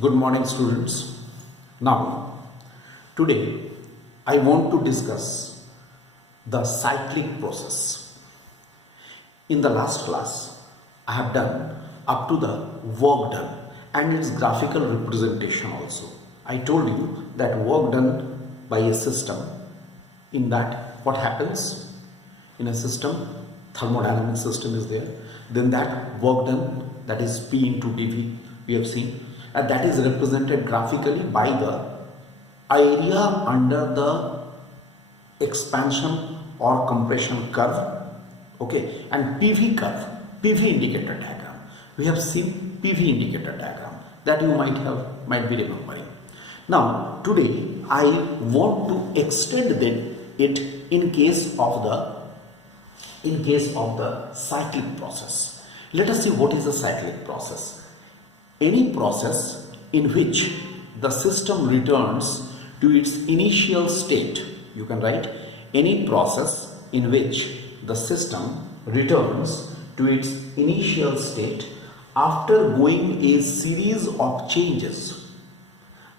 Good morning, students. Now, today I want to discuss the cyclic process. In the last class, I have done up to the work done and its graphical representation also. I told you that work done by a system, in that what happens in a system, thermodynamic system is there, then that work done, that is P into dV, we have seen, and that is represented graphically by the area under the expansion or compression curve, okay, and PV curve, PV indicator diagram. We have seen PV indicator diagram that you might be remembering. Now today I want to extend it in case of the cyclic process. Let us see what is the cyclic process. Any process in which the system returns to its initial state. You can write any process in which the system returns to its initial state after going a series of changes.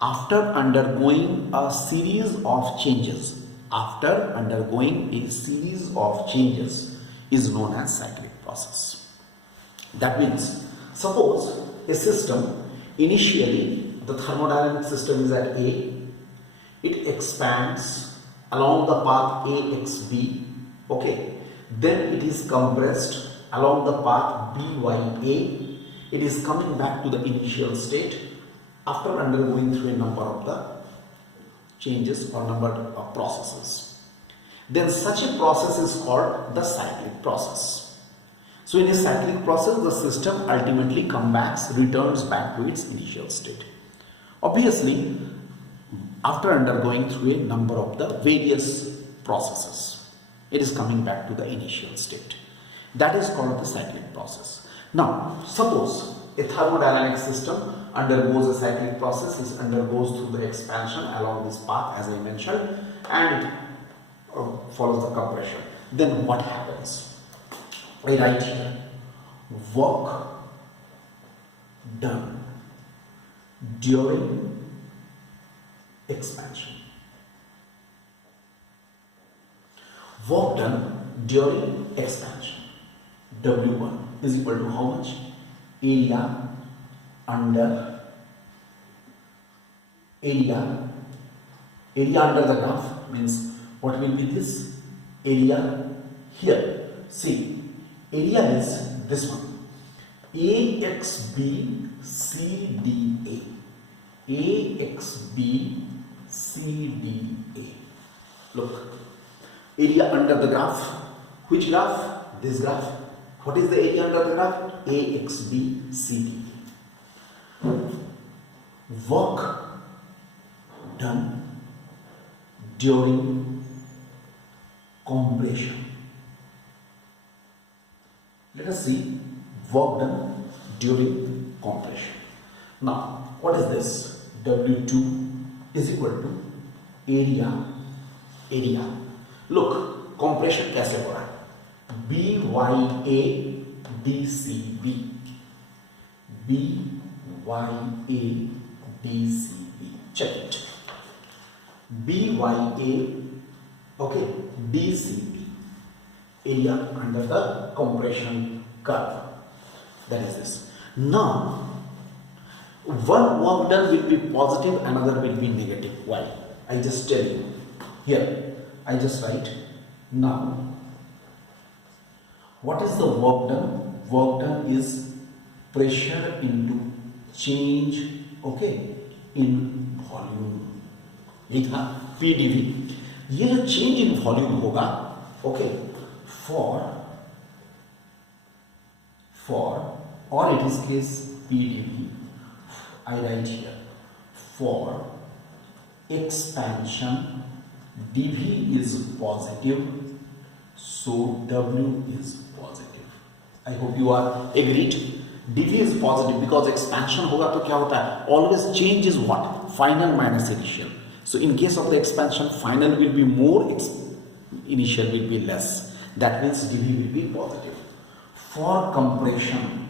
After undergoing a series of changes is known as cyclic process. That means, suppose a system, initially the thermodynamic system is at A, it expands along the path AXB, okay, then it is compressed along the path BYA, it is coming back to the initial state after undergoing through a number of the changes or number of processes. Then such a process is called the cyclic process. So in a cyclic process, the system ultimately returns back to its initial state. Obviously, after undergoing through a number of the various processes, it is coming back to the initial state. That is called the cyclic process. Now, suppose a thermodynamic system undergoes a cyclic process, it undergoes through the expansion along this path as I mentioned, and it follows the compression. Then what happens? I write here, work done during expansion. Work done during expansion. W1 is equal to how much? Area under the graph means what will be this? Area here. See, area is this one, AXBCDA. Look, area under the graph. Which graph? This graph. What is the area under the graph? AXBCDA. Work done during compression. Let us see work done during compression. Now, what is this? W2 is equal to area. Look, compression कैसे हो रहा है? BYADCB. Check it. BYA, okay, DCB. Area under the compression curve. That is this. Now, one work done will be positive, another will be negative. Why? I just tell you. Here, I just write. Now, what is the work done? Work done is pressure into change, okay, in volume. लिखा PdV. ये जो change in volume होगा, okay, for or it is case PdV, I write here, for expansion dV is positive, so W is positive. I hope you are agreed. dV is positive because expansion होगा तो क्या होता है? Always change is what? Final minus initial. So in case of the expansion, final will be more, initial will be less. That means dV will be positive. For compression,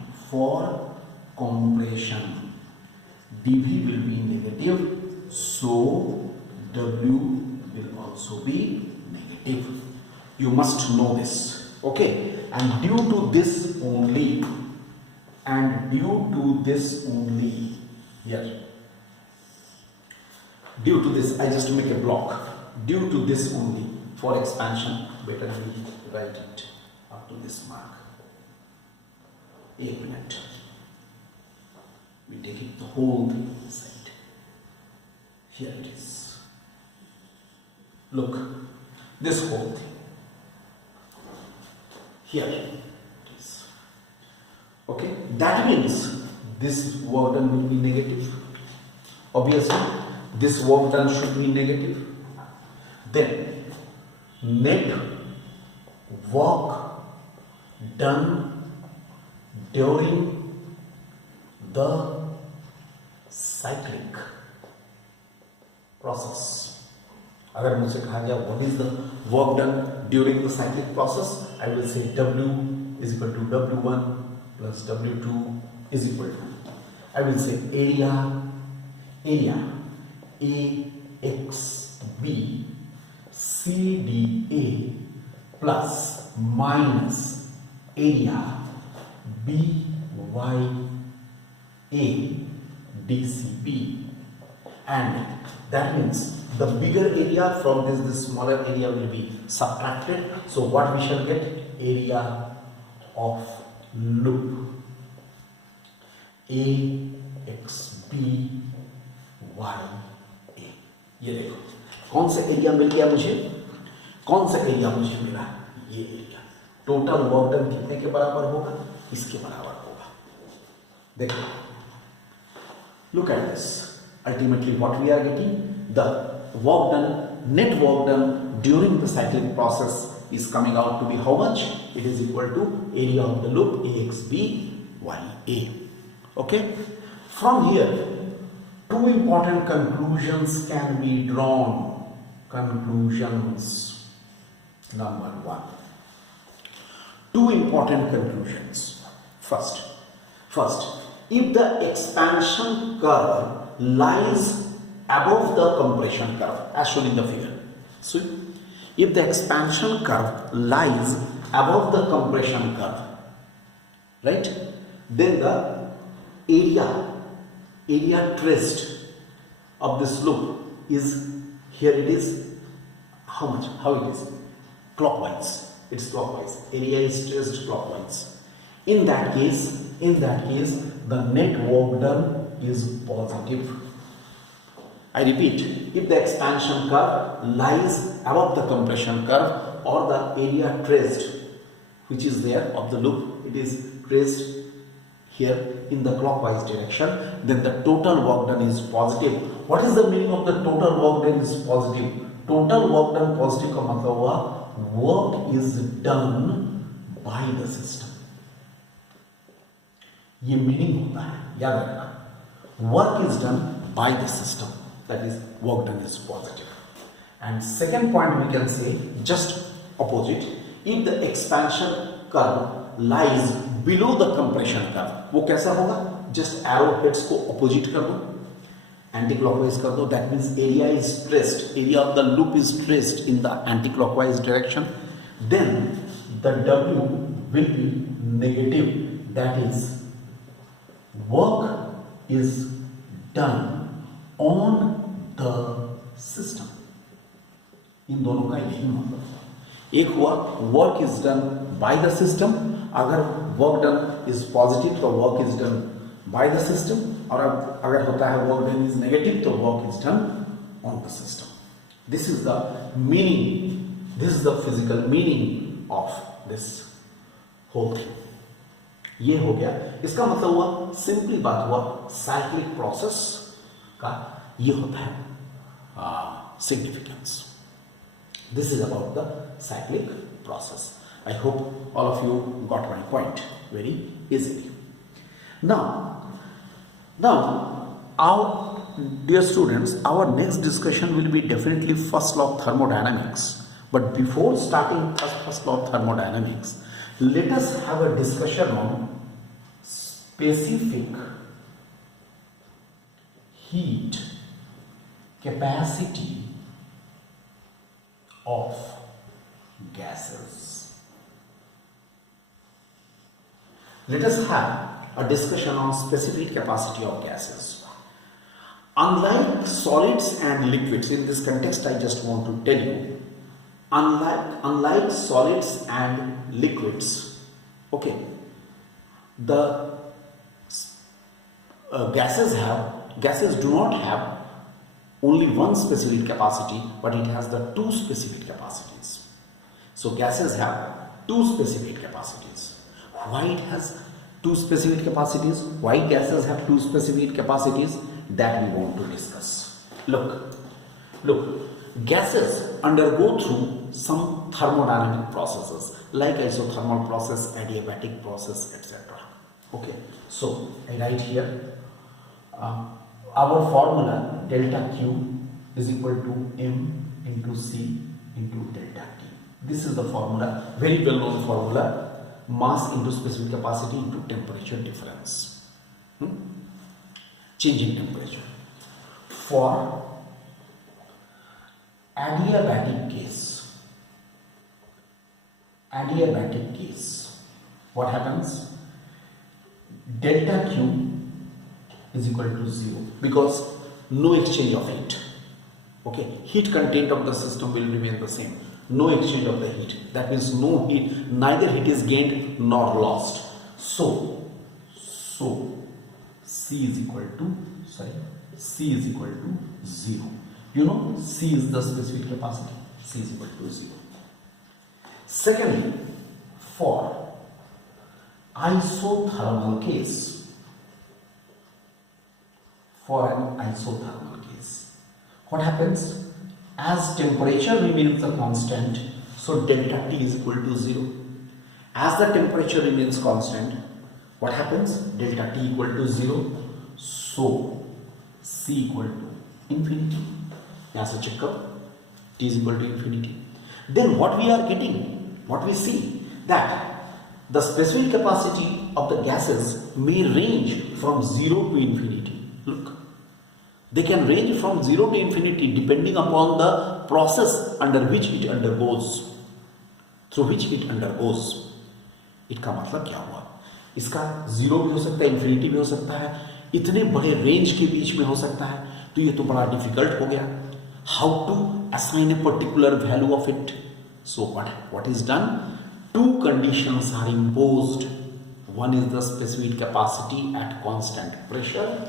dV will be negative, so W will also be negative. You must know this, okay? And due to this only, here, due to this, I just make a block. Due to this only, for expansion, better we write it up to this mark. A minute. We take it the whole thing inside. Here it is. Look, this whole thing. Here it is. Okay, that means this work done will be negative. Obviously, this work done should be negative. Then, net work done during the cyclic process. अगर मुझसे कहा जाए what is the work done during the cyclic process, I will say W is equal to W1 plus W2 is equal to, I will say area AXB CDA plus minus area BYA DCB, and that means the bigger area from this smaller area will be subtracted. So what we shall get? Area of loop AXBYA. ये देखो कौन सा area मिल गया मुझे, कौन सा area मुझे मिला, ये एरिया। टोटल वर्क डन कितने के बराबर होगा, इसके बराबर होगा। देखो, look at this. Ultimately what we are getting, the work done, net work done during the cyclic process is coming out to be how much? It is equal to area of the loop AXBYA. Okay, from here two important conclusions can be drawn. Conclusions number one. Two important conclusions. First, if the expansion curve lies above the compression curve, as shown in the figure. So, if the expansion curve lies above the compression curve, right, then the area traced of this loop is, here it is, how much? How it is? Clockwise. It's clockwise. Area is traced clockwise. In that case, the net work done is positive. I repeat, if the expansion curve lies above the compression curve, or the area traced, which is there of the loop, it is traced here in the clockwise direction, then the total work done is positive. What is the meaning of the total work done is positive? Total work done positive का मतलब हुआ work is done by the system. ये meaning होता है, याद रखना. Work is done by the system, that is work done is positive. And second point we can say just opposite, if the expansion curve lies below the compression curve, वो कैसा होगा? Just arrow heads को opposite कर दो, anti-clockwise कर दो. That means area is traced, area of the loop is traced in the anti-clockwise direction. Then the W will be negative. That is, work is done on the system. इन दोनों का यही मतलब है. एक हुआ work is done by the system. अगर work done is positive तो work is done by the system, और अगर होता है work done is negative तो work is done on the system. This is the meaning, this is the physical meaning of this whole thing. ये हो गया. इसका मतलब हुआ, सिंपली बात हुआ, साइक्लिक प्रोसेस का ये होता है significance. This is about the cyclic process. I hope all of you got my point very easily. Now, our dear students, our next discussion will be definitely first law of thermodynamics. But before starting first law of thermodynamics, let us have a discussion on specific heat capacity of gases. Let us have a discussion on specific capacity of gases. Unlike solids and liquids, in this context I just want to tell you, unlike solids and liquids, okay, the gases do not have only one specific capacity, but it has the two specific capacities. So gases have two specific capacities. Why it has two specific capacities? Why gases have two specific capacities? That we want to discuss. Look, gases undergo through some thermodynamic processes like isothermal process, adiabatic process, etc. Okay, so I write here our formula delta Q is equal to M into C into delta T. This is the formula, very well known formula, mass into specific capacity into temperature difference. Change in temperature. For adiabatic case, what happens? Delta Q is equal to 0 because no exchange of heat. Okay, heat content of the system will remain the same. No exchange of the heat. That means no heat, neither heat is gained nor lost. So C is equal to 0. You know, C is the specific capacity. C is equal to 0. Secondly, for isothermal case, what happens? As temperature remains a constant, so delta T is equal to 0. As the temperature remains constant, what happens? Delta T equal to 0, so C equal to infinity. यहाँ से check करो, T is equal to infinity. Then what we are getting, what we see, that the specific capacity of the gases may range from 0 to infinity. Look, they can range from 0 to infinity depending upon the process under which it undergoes, through which it undergoes. इसका मतलब क्या हुआ? इसका 0 भी हो सकता है, infinity भी हो सकता है, इतने बड़े रेंज के बीच में हो सकता है, तो ये तो बड़ा डिफिकल्ट हो गया. How to assign a particular value of it? So what is done? Two conditions are imposed. One is the specific capacity at constant pressure.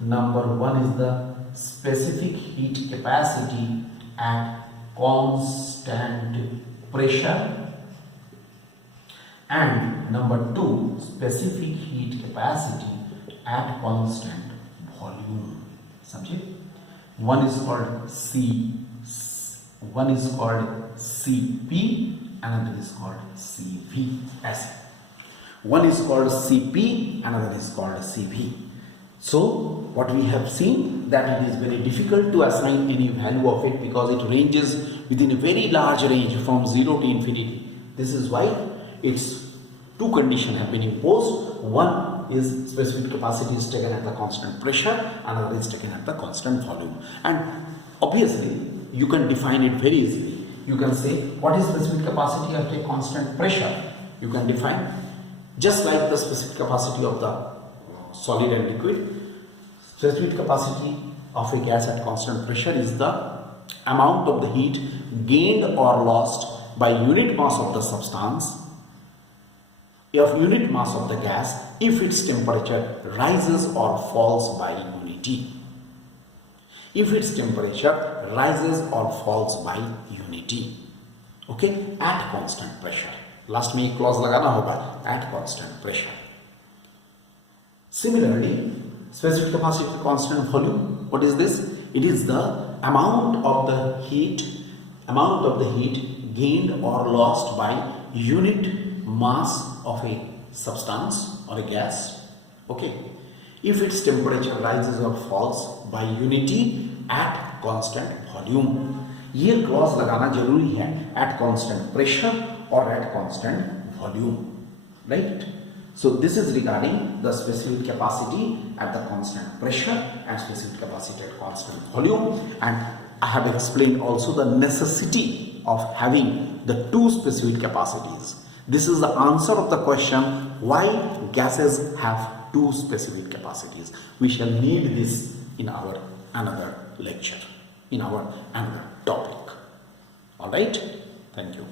Number one is the specific heat capacity at constant pressure. And number two, specific heat capacity at constant volume. Subject. One is called CP, another is called CV. As one is called CP, another is called CV. So what we have seen, that it is very difficult to assign any value of it because it ranges within a very large range from 0 to infinity. This is why its two conditions have been imposed. One is specific capacity is taken at the constant pressure, another is taken at the constant volume. And obviously you can define it very easily. You can say what is specific capacity at a constant pressure. You can define just like the specific capacity of the solid and liquid. Specific capacity of a gas at constant pressure is the amount of the heat gained or lost by unit mass of the substance, of unit mass of the gas, if its temperature rises or falls by unity. If its temperature rises or falls by unity. Okay, at constant pressure. Last में एक clause लगाना होगा, at constant pressure. Similarly, specific capacity at constant volume. What is this? It is the amount of the heat gained or lost by unit mass of a substance or a gas. Okay, if its temperature rises or falls by unity at constant volume. ये clause लगाना जरूरी है, at constant pressure or at constant volume, right? So this is regarding the specific capacity at the constant pressure and specific capacity at constant volume, and I have explained also the necessity of having the two specific capacities. This is the answer of the question why gases have two specific capacities. We shall need this in our another lecture, in our another topic. Alright, thank you.